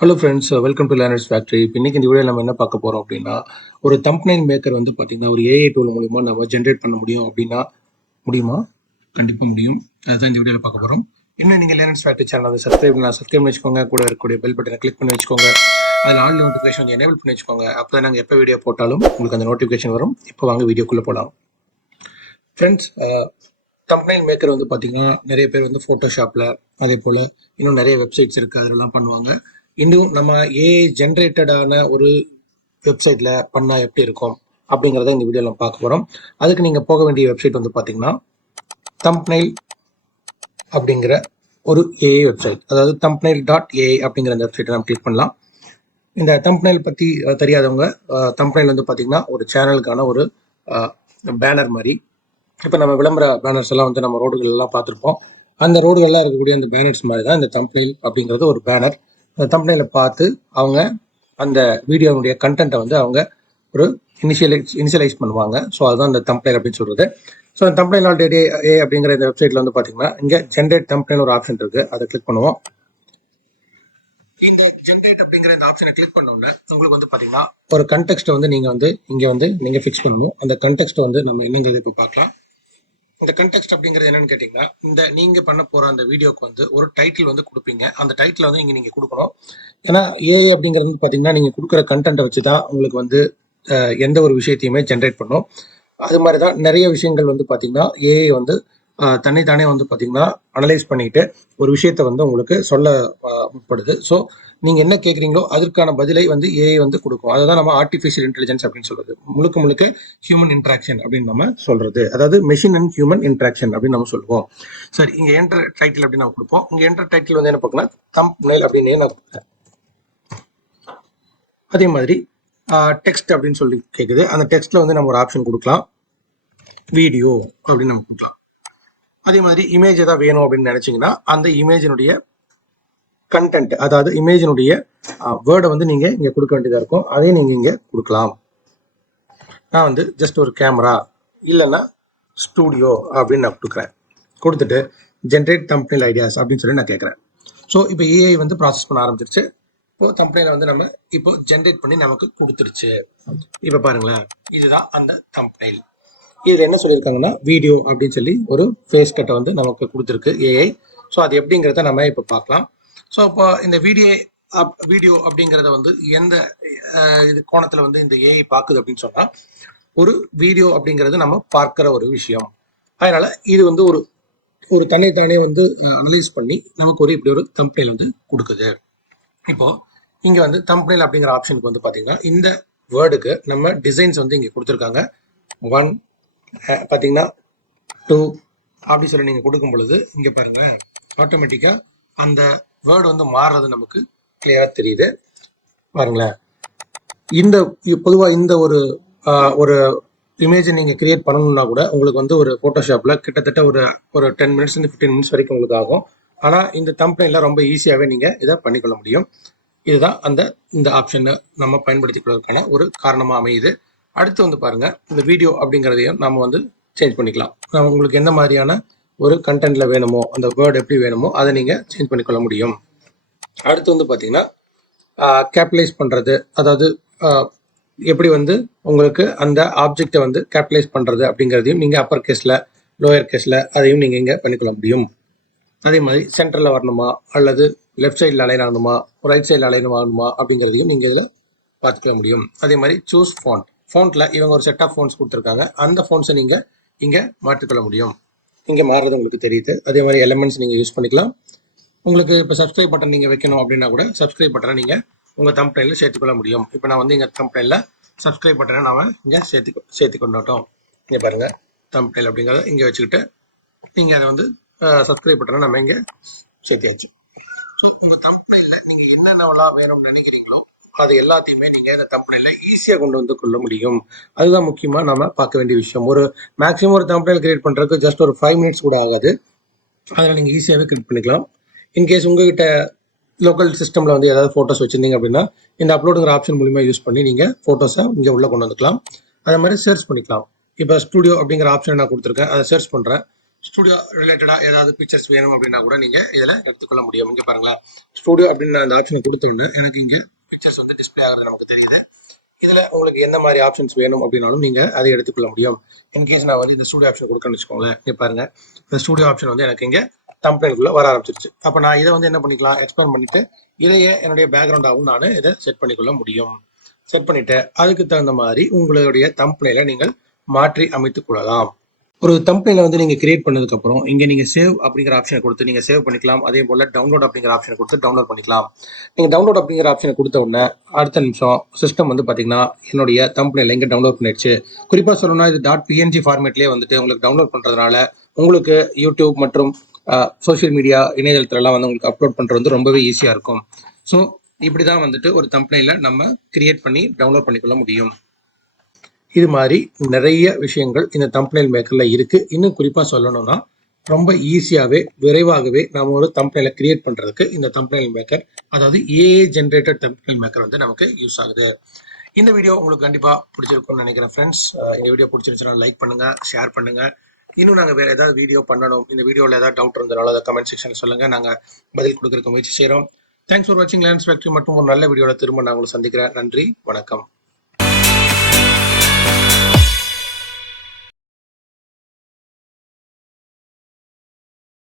Hello friends, welcome to learners factory. இப்போ இன்னைக்கு இந்த வீடியோவில் நம்ம என்ன பார்க்க போகிறோம் அப்படின்னா, ஒரு தம்ப்நெயில் மேக்கர் வந்து பார்த்தீங்கன்னா, ஒரு ஏஐ டூல் மூலிமா நம்ம ஜென்ரேட் பண்ண முடியும் அப்படின்னா முடியுமா? கண்டிப்பாக முடியும். அதுதான் இந்த வீடியோவில் பார்க்க போகிறோம். இன்னும் நீங்கள் லேர்னர்ஸ் ஃபேக்ட்ரி சேனல் வந்து சப்ஸ்கிரைப் பண்ணி வச்சுக்கோங்க. கூட இருக்கக்கூடிய பெல் பட்டனை கிளிக் பண்ணி வச்சுக்கோங்க. அதில் ஆல் நோட்டிஃபிகேஷன் வந்து எனேபிள் பண்ணி வச்சுக்கோங்க. அப்போ தான் நாங்கள் எப்போ வீடியோ போட்டாலும் உங்களுக்கு அந்த நோட்டிஃபிகேஷன் வரும். இப்போ வாங்க வீடியோக்குள்ளே போகலாம். ஃப்ரெண்ட்ஸ், தம்ப்நெயில் மேக்கர் வந்து பார்த்தீங்கன்னா, நிறைய பேர் வந்து ஃபோட்டோஷாப்பில், அதே போல் இன்னும் நிறைய வெப்சைட்ஸ் இருக்குது, அதெல்லாம் பண்ணுவாங்க. இன்னும் நம்ம ஏஐ ஜென்ரேட்டடான ஒரு வெப்சைட்டில் பண்ணால் எப்படி இருக்கும் அப்படிங்கிறத இந்த வீடியோவில் நம்ம பார்க்க போகிறோம். அதுக்கு நீங்கள் போக வேண்டிய வெப்சைட் வந்து பார்த்தீங்கன்னா, தம்ப்நெயில் அப்படிங்கிற ஒரு ஏஐ வெப்சைட், அதாவது thumbnail.ai அப்படிங்கிற அந்த வெப்சைட்டை நம்ம கிளிக் பண்ணலாம். இந்த தம்ப்நெயில் பற்றி தெரியாதவங்க, தம்ப்நெயில் வந்து பார்த்தீங்கன்னா ஒரு சேனலுக்கான ஒரு பேனர் மாதிரி. இப்போ நம்ம விளம்பர பேனர்ஸ் எல்லாம் வந்து நம்ம ரோடுகள்லாம் பார்த்துருப்போம். அந்த ரோடுகள்லாம் இருக்கக்கூடிய அந்த பேனர்ஸ் மாதிரி தான் இந்த தம்ப்நெயில் அப்படிங்கிறது ஒரு பேனர். அந்த தம்ப்நெயிலை பார்த்து அவங்க அந்த வீடியோனுடைய கண்டென்ட்டை வந்து அவங்க ஒரு இனிஷியலைஸ் பண்ணுவாங்க. ஸோ அதுதான் இந்த தம்ப்நெயில் அப்படின்னு சொல்கிறது. ஸோ அந்த thumbnail.ai அப்படிங்கிற இந்த வெப்சைட்டில் வந்து பார்த்தீங்கன்னா, இங்கே ஜென்ரேட் தம்ப்நெயில் ஒரு ஆப்ஷன் இருக்குது, அதை கிளிக் பண்ணுவோம். இந்த ஜென்ரேட் அப்படிங்கிற இந்த ஆப்ஷனை கிளிக் பண்ணோன்னே உங்களுக்கு வந்து பார்த்தீங்கன்னா ஒரு கண்டெக்ஸ்ட்டை வந்து நீங்கள் வந்து இங்கே வந்து நீங்கள் ஃபிக்ஸ் பண்ணணும். அந்த கண்டெக்ஸ்ட்டை வந்து நம்ம என்னங்கிறது இப்போ பார்க்கலாம். இந்த கண்டெக்ஸ்ட் அப்படிங்கிறது என்னன்னு கேட்டிங்கன்னா, இந்த நீங்கள் பண்ண போகிற அந்த வீடியோக்கு வந்து ஒரு டைட்டில் வந்து கொடுப்பீங்க. அந்த டைட்டில் வந்து இங்கே நீங்கள் கொடுக்கணும். ஏன்னா ஏஐ அப்படிங்கிறது வந்து பார்த்தீங்கன்னா, நீங்கள் கொடுக்குற கண்டென்ட்டை வச்சு தான் உங்களுக்கு வந்து எந்த ஒரு விஷயத்தையுமே ஜென்ரேட் பண்ணும். அது மாதிரி தான் நிறைய விஷயங்கள் வந்து பார்த்தீங்கன்னா, ஏஐ வந்து தன்னைத்தானே வந்து பார்த்தீங்கன்னா அனலைஸ் பண்ணிட்டு ஒரு விஷயத்த வந்து உங்களுக்கு சொல்ல முற்படுது. ஸோ நீங்கள் என்ன கேட்குறீங்களோ அதற்கான பதிலை வந்து ஏஐ வந்து கொடுக்கும். அதை தான் நம்ம ஆர்டிஃபிஷியல் இன்டெலிஜென்ஸ் அப்படின்னு சொல்றது. முழுக்க முழுக்க ஹியூமன் இன்ட்ராக்ஷன் அப்படின்னு நம்ம சொல்றது. அதாவது மெஷின் அண்ட் ஹியூமன் இன்ட்ராக்ஷன் அப்படின்னு நம்ம சொல்லுவோம். சரி, இங்கே என்டர் டைட்டில் அப்படின்னு நம்ம கொடுப்போம். இங்கே என்டர் டைட்டில் வந்து என்ன பார்க்கலாம், தம்ப்நெயில் அப்படின்னு நான் கொடுப்பேன். அதே மாதிரி டெக்ஸ்ட் அப்படின்னு சொல்லி கேட்குது. அந்த டெக்ஸ்ட்ல வந்து நம்ம ஒரு ஆப்ஷன் கொடுக்கலாம், வீடியோ அப்படின்னு நம்ம கொடுக்கலாம். அதே மாதிரி இமேஜ் ஏதாவது வேணும் அப்படின்னு நினைச்சீங்கன்னா அந்த இமேஜினுடைய கண்டென்ட், அதாவது இமேஜினுடைய வேர்டை வந்து நீங்க இங்க கொடுக்க வேண்டியதா இருக்கும். அதையும் நீங்க இங்க கொடுக்கலாம். நான் வந்து ஜஸ்ட் ஒரு கேமரா இல்லைன்னா ஸ்டூடியோ அப்படின்னு நான் கொடுக்குறேன். கொடுத்துட்டு ஜென்ரேட் தம்ப்நெயில் ஐடியாஸ் அப்படின்னு சொல்லி நான் கேட்குறேன். ஸோ இப்போ ஏஐ வந்து ப்ராசஸ் பண்ண ஆரம்பிச்சிருச்சு. இப்போ தம்ப்நெயிலை வந்து நம்ம இப்போ ஜென்ரேட் பண்ணி நமக்கு கொடுத்துருச்சு. இப்போ பாருங்களேன், இதுதான் அந்த தம்ப்நெயில். இதில் என்ன சொல்லியிருக்காங்கன்னா, வீடியோ அப்படின்னு சொல்லி ஒரு ஃபேஸ் கட்டை வந்து நமக்கு கொடுத்துருக்கு ஏஐ. ஸோ அது எப்படிங்கிறத நம்ம இப்போ பார்க்கலாம். ஸோ இப்போ இந்த வீடியோ அப்படிங்கிறத வந்து எந்த இது கோணத்தில் வந்து இந்த ஏஐ பார்க்குது அப்படின்னு சொன்னால், ஒரு வீடியோ அப்படிங்கிறது நம்ம பார்க்குற ஒரு விஷயம். அதனால இது வந்து ஒரு ஒரு தன்னைத்தானே வந்து அனலைஸ் பண்ணி நமக்கு ஒரு இப்படி ஒரு தம்ப்நெயில் வந்து கொடுக்குது. இப்போ இங்கே வந்து தம்ப்நெயில் அப்படிங்கிற ஆப்ஷனுக்கு வந்து பார்த்தீங்கன்னா, இந்த வேர்டுக்கு நம்ம டிசைன்ஸ் வந்து இங்கே கொடுத்துருக்காங்க. 1 பார்த்தீங்கன்னா 2 அப்படி சொல்லி நீங்கள் கொடுக்கும் பொழுது இங்கே பாருங்க, ஆட்டோமேட்டிக்காக அந்த வேர்டு வந்து மாறுறது நமக்கு கிளியராக தெரியுது. பாருங்களேன், இந்த பொதுவாக இந்த ஒரு இமேஜை நீங்கள் கிரியேட் பண்ணணும்னா கூட உங்களுக்கு வந்து ஒரு ஃபோட்டோஷாப்பில் கிட்டத்தட்ட ஒரு 10 மினிட்ஸ் 15 மினிட்ஸ் வரைக்கும் உங்களுக்கு ஆகும். ஆனால் இந்த தம்ப்நெயிலில் ரொம்ப ஈஸியாகவே நீங்கள் இதை பண்ணிக்கொள்ள முடியும். இதுதான் இந்த ஆப்ஷனை நம்ம பயன்படுத்திக் ஒரு காரணமாக அமையுது. அடுத்து வந்து பாருங்க, இந்த வீடியோ அப்படிங்கிறதையும் நம்ம வந்து சேஞ்ச் பண்ணிக்கலாம். நம்ம உங்களுக்கு எந்த மாதிரியான ஒரு கண்டென்ட்ல வேணுமோ, அந்த வேர்டு எப்படி வேணுமோ அதை நீங்க சேஞ்ச் பண்ணிக்கொள்ள முடியும். அடுத்து வந்து பாத்தீங்கன்னா கேபிட்டலைஸ் பண்றது, அதாவது எப்படி வந்து உங்களுக்கு அந்த ஆப்ஜெக்டை வந்து கேபிட்டலைஸ் பண்றது அப்படிங்கிறதையும் நீங்க அப்பர் கேஸ்ல லோயர் கேஸ்ல அதையும் நீங்க இங்க பண்ணிக்கொள்ள முடியும். அதே மாதிரி சென்டர்ல வரணுமா அல்லது லெஃப்ட் சைடில் அலைன் ஆகணுமா, ரைட் சைடில் அலைன் ஆகணுமா அப்படிங்கிறதையும் நீங்க இதுல பார்த்துக்க முடியும். அதே மாதிரி சூஸ் ஃபாண்ட், ஃபோன்ட்ல இவங்க ஒரு செட் ஆஃப் ஃபோன்ஸ் கொடுத்துருக்காங்க. அந்த ஃபோன்ஸை நீங்கள் இங்கே மாற்றிக்கொள்ள முடியும். இங்கே மாறுறது உங்களுக்கு தெரியுது. அதே மாதிரி எலமெண்ட்ஸ் நீங்கள் யூஸ் பண்ணிக்கலாம். உங்களுக்கு இப்போ சப்ஸ்கிரைப் பட்டன் நீங்கள் வைக்கணும் அப்படின்னா கூட சப்ஸ்கிரைப் பட்டனை நீங்கள் உங்கள் தம்ப்நெயிலில் சேர்த்துக்கொள்ள முடியும். இப்போ நான் வந்து இங்கே தம்ப்நெயிலில் சப்ஸ்கிரைப் பட்டனை நாம் இங்கே சேர்த்து கொண்டாட்டோம். இங்கே பாருங்கள், தம்ப்நெயில் அப்படிங்கிறத இங்கே வச்சுக்கிட்டு நீங்கள் அதை வந்து சப்ஸ்கிரைப் பட்டனை நம்ம இங்கே சேர்த்தியாச்சு. ஸோ உங்கள் தம்ப்நெயிலில் நீங்கள் என்னென்னலாம் வேணும்னு நினைக்கிறீங்களோ அது எல்லாத்தையுமே நீங்க இந்த தம்ப்நெயில ஈஸியா கொண்டு வந்து கொள்ள முடியும். அதுதான் முக்கியமா நாம பார்க்க வேண்டிய விஷயம். ஒரு மேக்ஸிமம் ஒரு தம்ப்நெயில் கிரியேட் பண்றதுக்கு ஜஸ்ட் ஒரு 5 மினிட்ஸ் கூட ஆகாது. அதில் நீங்க ஈஸியாவே கிரியேட் பண்ணிக்கலாம். இன்கேஸ் உங்ககிட்ட லோக்கல் சிஸ்டம்ல வந்து ஏதாவது போட்டோஸ் வச்சிருந்தீங்க அப்படின்னா இந்த அப்லோடுங்கிற ஆப்ஷன் மூலியமா யூஸ் பண்ணி நீங்க போட்டோஸை இங்க உள்ள கொண்டு வந்துக்கலாம். அதே மாதிரி சர்ச் பண்ணிக்கலாம். இப்போ ஸ்டுடியோ அப்படிங்கிற ஆப்ஷன் நான் கொடுத்துருக்கேன், அதை சர்ச் பண்றேன். ஸ்டுடியோ ரிலேட்டடாக ஏதாவது பிக்சர்ஸ் வேணும் அப்படின்னா கூட நீங்கள் இதில் எடுத்துக்கொள்ள முடியும். இங்கே பாருங்களேன், ஸ்டுடியோ அப்படின்னு அந்த ஆப்ஷனை கொடுத்தோன்னு எனக்கு இங்கே பிக்சர்ஸ் வந்து டிஸ்பிளே ஆகிறது நமக்கு தெரியுது. இதில் உங்களுக்கு எந்த மாதிரி ஆப்ஷன்ஸ் வேணும் அப்படின்னாலும் நீங்கள் அதை எடுத்துக்கொள்ள முடியும். இன்கேஸ் நான் வந்து இந்த ஸ்டுடியோ ஆப்ஷன் கொடுக்கணும்னு வச்சுக்கோங்களேன். இங்கே பாருங்க, இந்த ஸ்டுடியோ ஆப்ஷன் வந்து எனக்கு இங்கே தம்ப்நெயிலுக்குள்ள வர ஆரம்பிச்சிருச்சு. அப்போ நான் இதை வந்து என்ன பண்ணிக்கலாம், எக்ஸ்பேண்ட் பண்ணிட்டு இதையே என்னுடைய பேக்ரவுண்டாகவும் நான் இதை செட் பண்ணிக்கொள்ள முடியும். செட் பண்ணிட்டு அதுக்கு தகுந்த மாதிரி உங்களுடைய தம்ப்நெயிலை நீங்கள் மாற்றி அமைத்துக் கொள்ளலாம். ஒரு தம்ப்நெயிலை வந்து நீங்கள் கிரியேட் பண்ணதுக்கப்புறம் இங்கே நீங்கள் சேவ் அப்படிங்கிற ஆப்ஷனை கொடுத்து நீங்கள் சேவ் பண்ணிக்கலாம். அதே போல் டவுன்லோட் அப்படிங்கிற ஆப்ஷனை கொடுத்து டவுன்லோட் பண்ணிக்கலாம். நீங்கள் டவுன்லோட் அப்படிங்கிற ஆப்ஷனை கொடுத்த உடனே அடுத்த நிமிஷம் சிஸ்டம் வந்து பார்த்தீங்கன்னா என்னுடைய தம்ப்நெயிலை இங்கே டவுன்லோட் பண்ணிடுச்சு. குறிப்பாக சொல்லணும்னா இது .png ஃபார்மேட்லேயே வந்துட்டு உங்களுக்கு டவுன்லோட் பண்ணுறதுனால உங்களுக்கு யூடியூப் மற்றும் சோஷியல் மீடியா இணையதளத்துலலாம் வந்து உங்களுக்கு அப்லோட் பண்ணுறது வந்து ரொம்பவே ஈஸியாக இருக்கும். ஸோ இப்படி தான் வந்துட்டு ஒரு தம்ப்நெயிலை நம்ம கிரியேட் பண்ணி டவுன்லோட் பண்ணிக்கொள்ள முடியும். இது மாதிரி நிறைய விஷயங்கள் இந்த தம்ப்நெயில் மேக்கர்ல இருக்கு. இன்னும் குறிப்பா சொல்லணும்னா ரொம்ப ஈஸியாவே விரைவாகவே நாம ஒரு தம்ப்நெயிலை கிரியேட் பண்றதுக்கு இந்த தம்ப்நெயில் மேக்கர், அதாவது ஏஐ ஜென்ரேட்டட் தம்ப்நெயில் மேக்கர் வந்து நமக்கு யூஸ் ஆகுது. இந்த வீடியோ உங்களுக்கு கண்டிப்பா பிடிச்சிருக்கும்னு நினைக்கிறேன் ஃப்ரெண்ட்ஸ். இந்த வீடியோ பிடிச்சிருந்துச்சுன்னா லைக் பண்ணுங்க, ஷேர் பண்ணுங்க. இன்னும் நாங்கள் வேற ஏதாவது வீடியோ பண்ணணும், இந்த வீடியோவில் ஏதாவது டவுட் இருந்தாலும் அதை கமெண்ட் செக்ஷன் சொல்லுங்க, நாங்கள் பதில் கொடுக்கறதுக்கு முயற்சி செய்கிறோம். தேங்க்ஸ் ஃபார் வாட்சிங் லேர்ன்ஸ் ஃபேக்டரி. மற்றும் ஒரு நல்ல வீடியோவில் திரும்ப நான் உங்களை சந்திக்கிறேன். நன்றி, வணக்கம்.